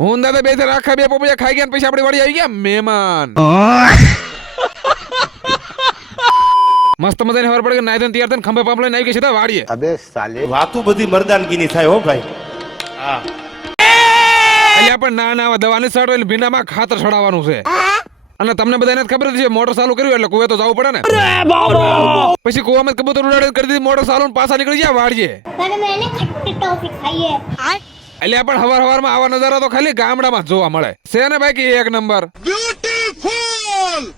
હું દાદા બે આખા બે પોપૈયા ખાઈ ગયા ને પછી આપણી વાડી આવી ગયા મહેમાન. મસ્ત મજાની ખબર પડે કે નાઈ ધોઈને તૈયાર થઈને ખંભે પંપ લઈને આવી ગઈ છે વાડીએ. અબે સાલે વાતું બધી મર્દાનગીની થાય હો ભાઈ. હા એટલે પણ ના દવાની શર્ટ એટલે ભીંડામાં ખાતર છોડાવવાનું છે. અને તમને બધાને ખબર છે મોટર ચાલુ કર્યું એટલે કુવે તો જવું પડે ને. પછી કુવામાં કબૂતર ઉડાડીને કરી દીધી મોટર ચાલુ પાછા નીકળી ગયા વાડીએ. मैंने खट्टी टॉफी खाई है. એટલે પણ હવારમાં આવા નજારા તો ખાલી ગામડામાં જોવા મળે છે ને બાકી એક નંબર.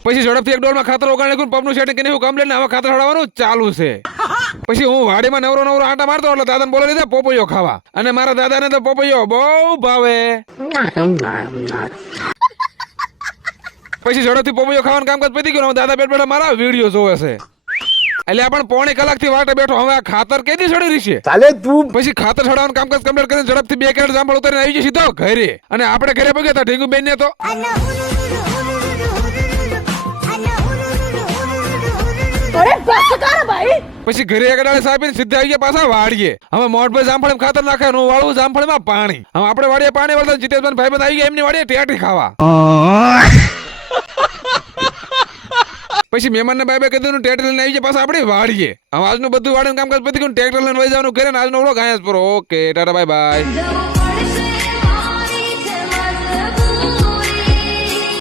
પછી ઝડપથી એક ડોલમાં ખાતર ઓગાળી નાખ્યું, પંપનું સેટિંગ કરીને કમ્પ્લેટ ને હવે ખાતર છોડાવવાનું ચાલુ છે. પછી હું વાડીમાં નવરો આટા મારતો એટલે દાદાને બોલાવી દીધા પોપૈયો ખાવા. અને મારા દાદાને તો પોપૈયો બહુ ભાવે. પછી ઝડપથી પોપૈયો ખાવાનું કામકાજ પતી ગયું. દાદા પેટ પેટ મારા વિડીયો જોવે છે. એટલે પણ પોણી કલાકથી વાટે બેઠો. હવે આ ખાતર કેદી છોડી રહી છે સાલે તું પછી ખાતર છોડાવવાનું કામકાજ કમ્પ્લીટ કરીને ઝડપથી 2 કેરેટ જામફળ ઉતારીને આવી ગયો સીધો ઘરે. અને આપણે ઘરે પગ્યા હતા ઢીંગુ બેન ને તો अरे बस कर भाई. પછી ઘરે એક ડાળે સાપીને સીધા આવી ગયા પાછા વાડીએ. હવે મોટભાઈ જામફળ ખાતર નાખે હું વાળું જામફળમાં પાણી. હવે આપણે વાડીએ પાણી વળતા જીતેશભાઈ ભાઈબંધ આવી ગયા એમની વાડીએ ટેટી ખાવા. પછી મહેમાનને બાય બાય કીધું ટ્રેક્ટર લઈને આવી જાય પાછા આપણે વાડીએ. હવે આજનું બધું વાડીનું કામકાજ પતી ગયું. ટ્રેક્ટર લઈને વહી જવાનું ઘરે. આજનો વ્લોગ અહીંયા જ પૂરો. Okay tata bye bye.